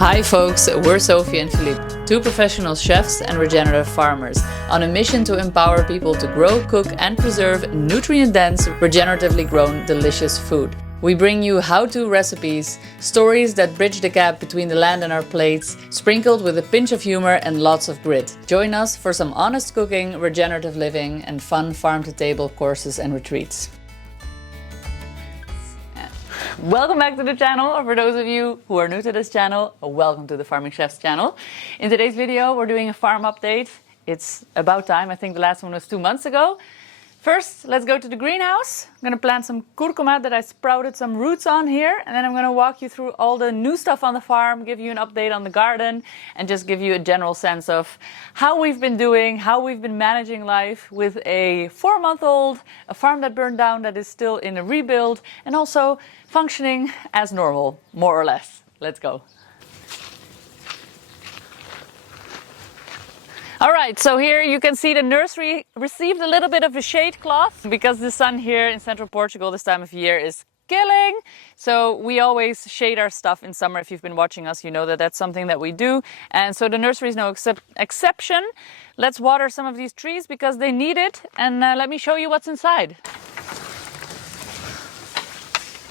Hi folks, we're Sophie and Filipe, two professional chefs and regenerative farmers on a mission to empower people to grow, cook and preserve nutrient-dense, regeneratively grown, delicious food. We bring you how-to recipes, stories that bridge the gap between the land and our plates, sprinkled with a pinch of humor and lots of grit. Join us for some honest cooking, regenerative living and fun farm-to-table courses and retreats. Welcome back to the channel, or for those of you who are new to this channel, welcome to the Farming Chefs channel. In today's video we're doing a farm update. It's about time, I think the last one was 2 months ago. First, let's go to the greenhouse. I'm going to plant some curcuma that I sprouted some roots on here, and then I'm going to walk you through all the new stuff on the farm, give you an update on the garden, and just give you a general sense of how we've been doing, how we've been managing life with a 4-month-old, a farm that burned down that is still in a rebuild, and also functioning as normal, more or less. Let's go. All right, so here you can see the nursery received a little bit of a shade cloth because the sun here in central Portugal this time of year is killing. So we always shade our stuff in summer. If you've been watching us, you know that that's something that we do. And so the nursery is no exception. Let's water some of these trees because they need it. And let me show you what's inside.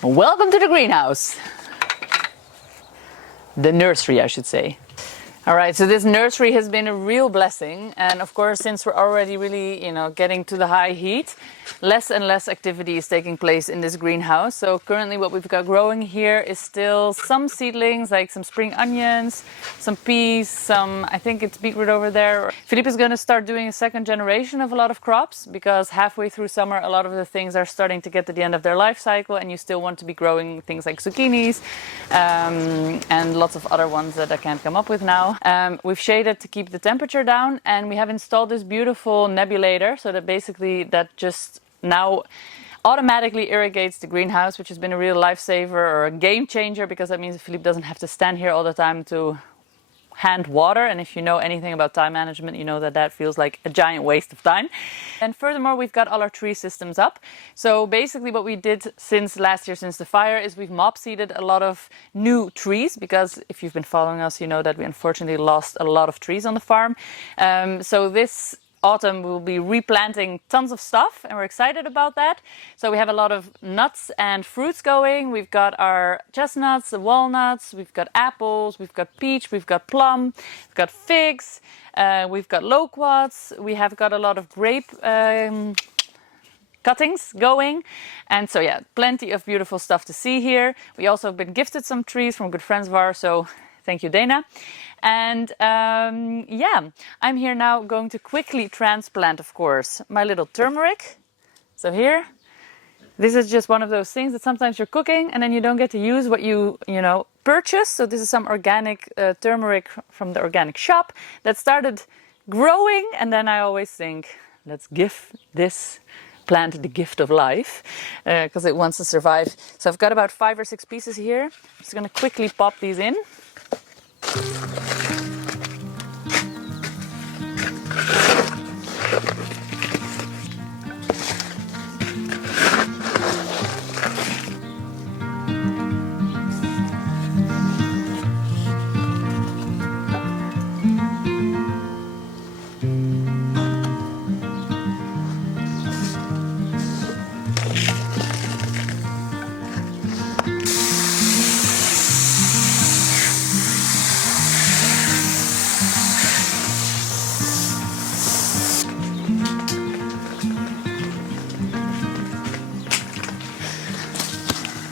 Welcome to the greenhouse. The nursery, I should say. All right, so this nursery has been a real blessing, and of course since we're already really, getting to the high heat, less and less activity is taking place in this greenhouse. So currently what we've got growing here is still some seedlings, like some spring onions, some peas, some, I think it's beetroot over there. Filipe is going to start doing a second generation of a lot of crops because halfway through summer a lot of the things are starting to get to the end of their life cycle, and you still want to be growing things like zucchinis and lots of other ones that I can't come up with now. We've shaded to keep the temperature down, and we have installed this beautiful nebulator so that basically that just now automatically irrigates the greenhouse, which has been a real lifesaver or a game changer because that means Filipe doesn't have to stand here all the time to hand water, and if you know anything about time management, you know that that feels like a giant waste of time. And furthermore, we've got all our tree systems up. So basically what we did since last year, since the fire, is we've mob seeded a lot of new trees, because if you've been following us, you know that we unfortunately lost a lot of trees on the farm. So this autumn we'll be replanting tons of stuff, and we're excited about that. So we have a lot of nuts and fruits going. We've got our chestnuts, the walnuts, we've got apples, we've got peach, we've got plum, we've got figs, we've got loquats, we have got a lot of grape cuttings going, and so yeah, plenty of beautiful stuff to see here. We also have been gifted some trees from good friends of ours, so thank you, Dana. And yeah, I'm here now going to quickly transplant, of course, my little turmeric. So here, this is just one of those things that sometimes you're cooking and then you don't get to use what you purchase. So this is some organic turmeric from the organic shop that started growing, and then I always think, let's give this plant the gift of life because it wants to survive. So I've got about 5 or 6 pieces here. I'm just going to quickly pop these in.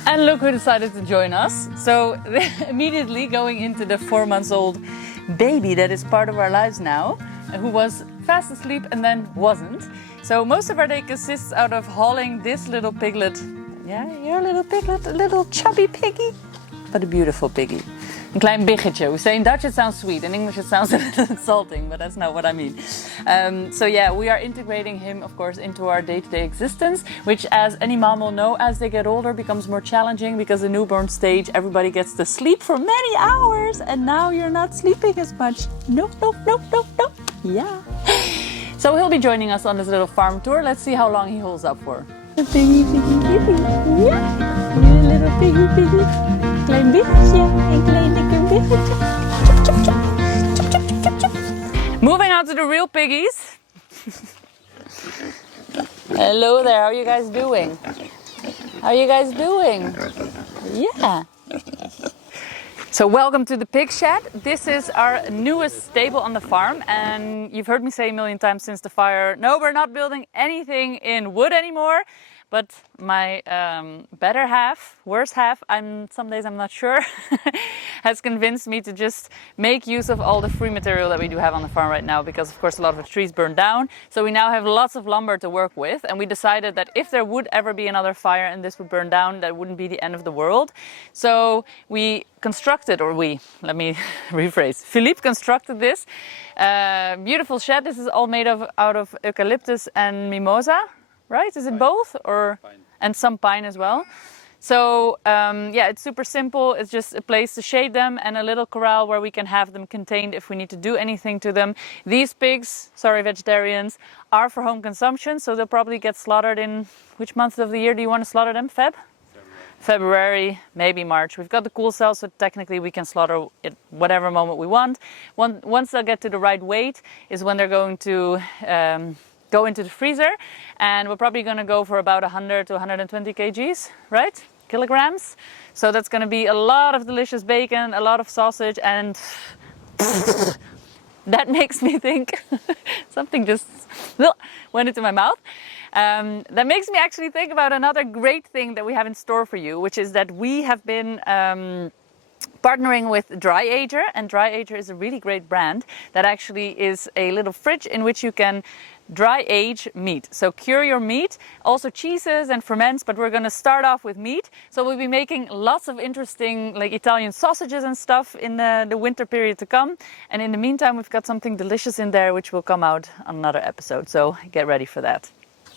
And look who decided to join us. So immediately going into the 4-month-old baby that is part of our lives now, who was fast asleep and then wasn't. So most of our day consists out of hauling this little piglet. Yeah, you're a little piglet, a little chubby piggy, but a beautiful piggy. Een klein biggetje. We say in Dutch it sounds sweet, in English it sounds a little insulting, but that's not what I mean. So yeah, we are integrating him, of course, into our day-to-day existence, which, as any mom will know, as they get older becomes more challenging, because the newborn stage, everybody gets to sleep for many hours, and now you're not sleeping as much. No. Yeah. So he'll be joining us on this little farm tour. Let's see how long he holds up for. A piggy. Yeah. Little piggy. Klein beetje. Een klein dikke beetje. Moving on to the real piggies. Hello there, how are you guys doing? How are you guys doing? Yeah. So welcome to the pig shed. This is our newest stable on the farm, and you've heard me say a million times since the fire, no, we're not building anything in wood anymore. But my better half, worse half, some days I'm not sure, has convinced me to just make use of all the free material that we do have on the farm right now, because of course a lot of the trees burned down. So we now have lots of lumber to work with, and we decided that if there would ever be another fire and this would burn down, that wouldn't be the end of the world. So we constructed, let me rephrase, Filipe constructed this beautiful shed. This is all made out of eucalyptus and mimosa. Right? Is it both? Or pine. And some pine as well. So yeah, it's super simple. It's just a place to shade them and a little corral where we can have them contained if we need to do anything to them. These pigs, sorry vegetarians, are for home consumption, so they'll probably get slaughtered in which month of the year do you want to slaughter them? February, maybe March. We've got the cool cell, so technically we can slaughter it whatever moment we want. Once they'll get to the right weight is when they're going to go into the freezer, and we're probably going to go for about 100 to 120 kgs, right? Kilograms. So that's going to be a lot of delicious bacon, a lot of sausage, and that makes me think something just went into my mouth. That makes me actually think about another great thing that we have in store for you, which is that we have been partnering with Dry Ager, and Dry Ager is a really great brand that actually is a little fridge in which you can dry age meat. So cure your meat, also cheeses and ferments, but we're going to start off with meat. So we'll be making lots of interesting like Italian sausages and stuff in the winter period to come. And in the meantime, we've got something delicious in there which will come out on another episode. So get ready for that.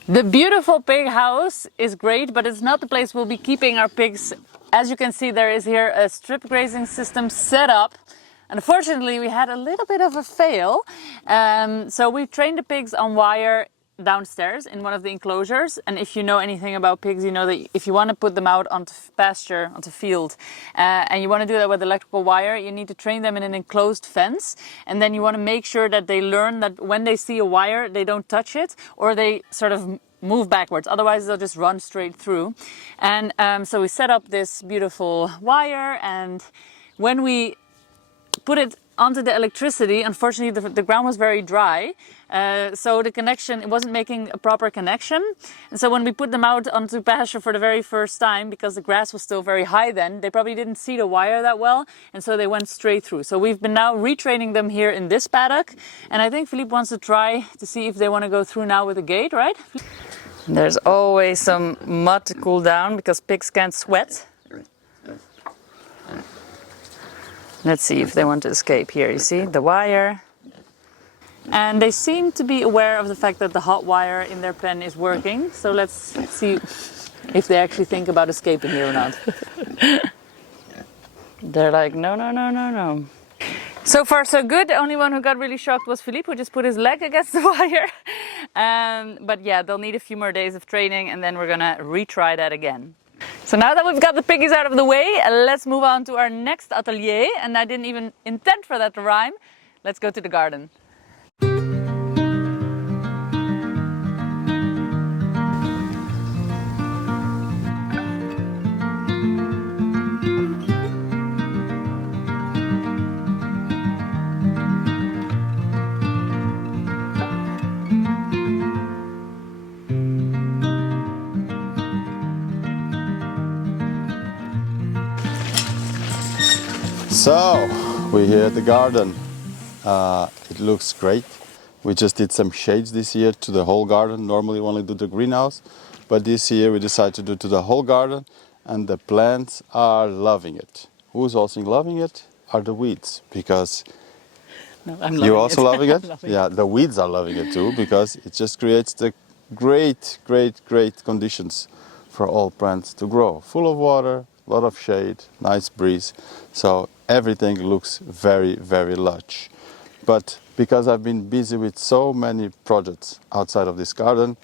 The beautiful pig house is great, but it's not the place we'll be keeping our pigs. As you can see, there is here a strip grazing system set up. Unfortunately, we had a little bit of a fail. So we trained the pigs on wire downstairs in one of the enclosures. And if you know anything about pigs, you know that if you want to put them out onto pasture, onto field, and you want to do that with electrical wire, you need to train them in an enclosed fence. And then you want to make sure that they learn that when they see a wire, they don't touch it, or they sort of move backwards. Otherwise, they'll just run straight through. And so we set up this beautiful wire, and when we put it onto the electricity, unfortunately the ground was very dry, so the connection, it wasn't making a proper connection. And so when we put them out onto pasture for the very first time, because the grass was still very high then, they probably didn't see the wire that well, and so they went straight through. So we've been now retraining them here in this paddock, and I think Filipe wants to try to see if they want to go through now with the gate, right? There's always some mud to cool down because pigs can't sweat. Let's see if they want to escape here. You see the wire. And they seem to be aware of the fact that the hot wire in their pen is working. So let's see if they actually think about escaping here or not. They're like, no, no, no, no, no. So far so good. The only one who got really shocked was Filipe, who just put his leg against the wire. But yeah, they'll need a few more days of training, and then we're gonna retry that again. So now that we've got the piggies out of the way, let's move on to our next atelier. And I didn't even intend for that to rhyme. Let's go to the garden. So, we're here at the garden. It looks great. We just did some shades this year to the whole garden. Normally we only do the greenhouse, but this year we decided to do to the whole garden, and the plants are loving it. Who's also loving it are the weeds, because you're also loving it? Yeah, the weeds are loving it too, because it just creates the great conditions for all plants to grow. Full of water, a lot of shade, nice breeze. So everything looks very lush. But because I've been busy with so many projects outside of this garden,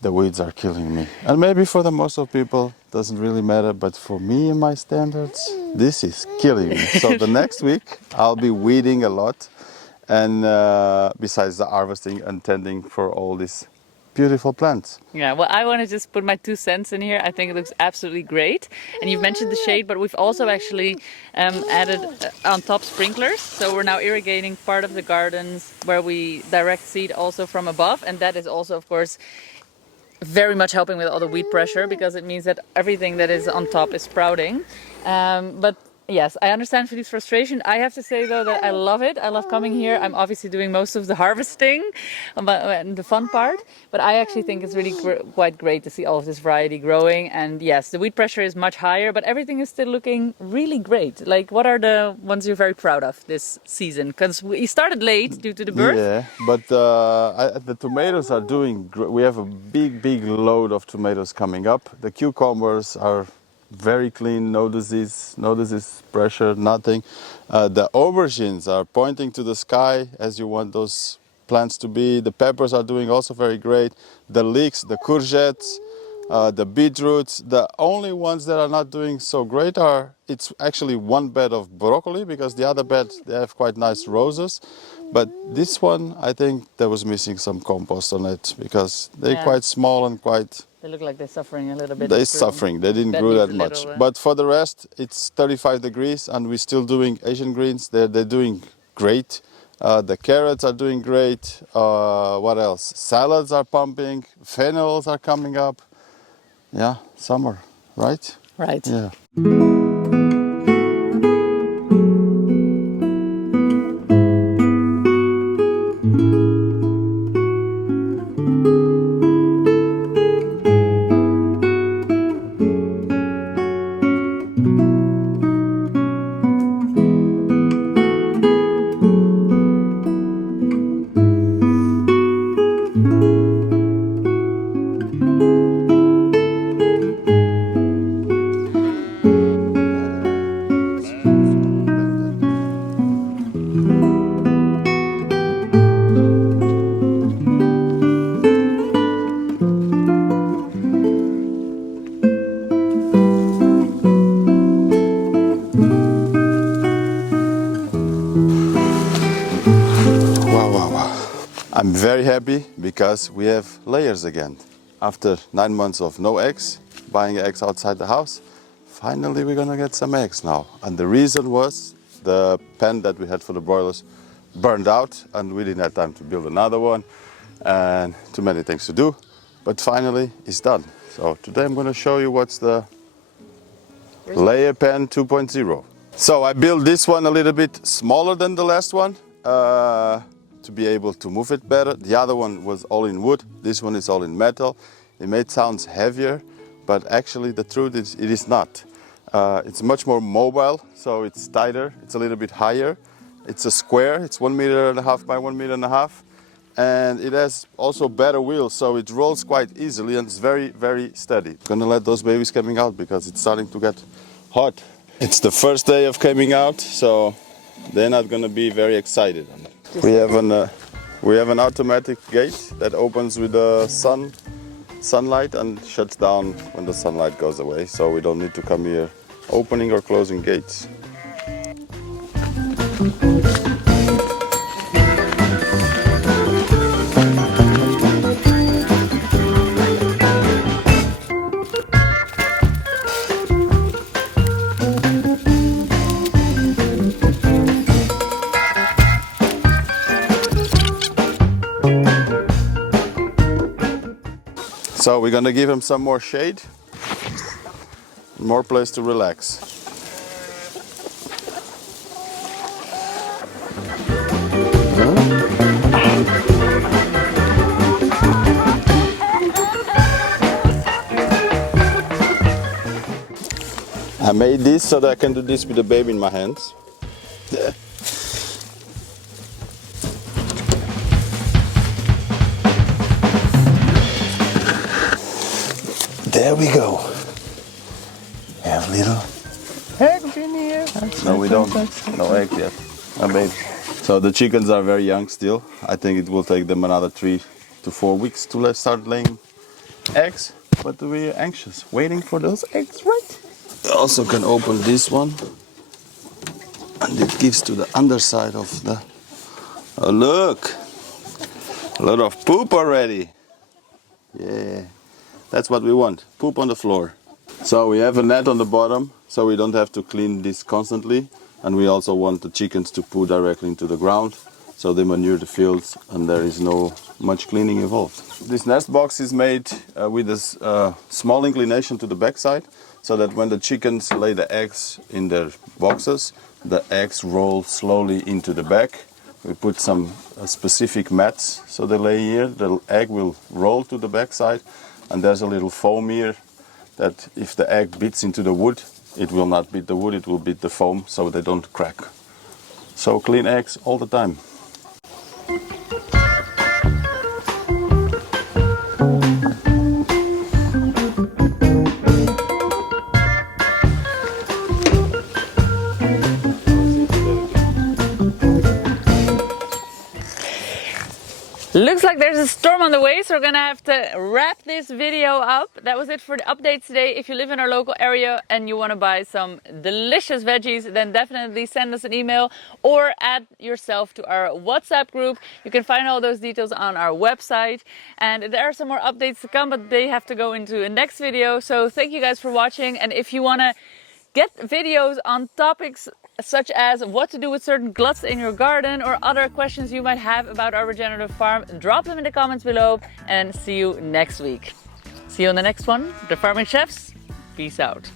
the weeds are killing me. And maybe for the most of people, doesn't really matter, but for me and my standards, this is killing me. So the next week I'll be weeding a lot, and besides the harvesting and tending for all these beautiful plants. Yeah, well, I want to just put my 2 cents in here. I think it looks absolutely great. And you've mentioned the shade, but we've also actually added on top sprinklers. So we're now irrigating part of the gardens where we direct seed also from above. And that is also, of course, very much helping with all the weed pressure, because it means that everything that is on top is sprouting. But yes, I understand Philippe's frustration. I have to say though that I love it. I love coming here. I'm obviously doing most of the harvesting and the fun part, but I actually think it's really quite great to see all of this variety growing. And yes, the weed pressure is much higher, but everything is still looking really great. Like, what are the ones you're very proud of this season? Because we started late due to the birth. Yeah, but the tomatoes are doing great. We have a big load of tomatoes coming up. The cucumbers are very clean, no disease pressure, nothing. The aubergines are pointing to the sky as you want those plants to be. The peppers are doing also very great. The leeks, the courgettes, the beetroots. The only ones that are not doing so great are, it's actually one bed of broccoli, because the other bed, they have quite nice roses. But this one, I think there was missing some compost on it, because they're quite small and quite... They look like they're suffering a little bit. They're suffering. They didn't grow that much. But for the rest, it's 35 degrees and we're still doing Asian greens. They're doing great. The carrots are doing great. What else? Salads are pumping. Fennels are coming up. Yeah, summer, right? Right. Yeah. I'm very happy because we have layers again. After 9 months of no eggs, buying eggs outside the house, finally we're gonna get some eggs now. And the reason was the pen that we had for the broilers burned out and we didn't have time to build another one and too many things to do. But finally it's done. So today I'm gonna show you what's the layer pen 2.0. So I built this one a little bit smaller than the last one. To be able to move it better. The other one was all in wood. This one is all in metal. It may sound heavier, but actually the truth is it is not. It's much more mobile, so it's tighter. It's a little bit higher. It's a square. It's 1.5 meters by 1.5 meters, and it has also better wheels, so it rolls quite easily and it's very, very steady. Gonna let those babies coming out because it's starting to get hot. It's the first day of coming out, so they're not gonna be very excited. We have an automatic gate that opens with the sunlight and shuts down when the sunlight goes away, so we don't need to come here opening or closing gates. So we're gonna give him some more shade, more place to relax. I made this so that I can do this with the baby in my hands. There. There we go. We have little eggs in here. No, we don't. No eggs yet. No baby. So the chickens are very young still. I think it will take them another 3 to 4 weeks to start laying eggs. but we're anxious, waiting for those eggs, right? You also can open this one, and it gives to the underside of the... Oh, look! A lot of poop already. Yeah, that's what we want, poop on the floor. So we have a net on the bottom, so we don't have to clean this constantly. And we also want the chickens to poo directly into the ground, so they manure the fields and there is no much cleaning involved. This nest box is made with a small inclination to the backside, so that when the chickens lay the eggs in their boxes, the eggs roll slowly into the back. We put some specific mats, so they lay here. The egg will roll to the backside, and there's a little foam here that if the egg beats into the wood, it will not beat the wood, it will beat the foam, so they don't crack. So clean eggs all the time. Looks like there's a storm on the way, so we're gonna have to wrap this video up. That was it for the updates today. If you live in our local area and you want to buy some delicious veggies, then definitely send us an email or add yourself to our WhatsApp group. You can find all those details on our website. And there are some more updates to come, but they have to go into a next video. So thank you guys for watching. And if you want to get videos on topics such as what to do with certain gluts in your garden or other questions you might have about our regenerative farm, drop them in the comments below, and see you next week. See you on the next one. The Farming Chefs, peace out.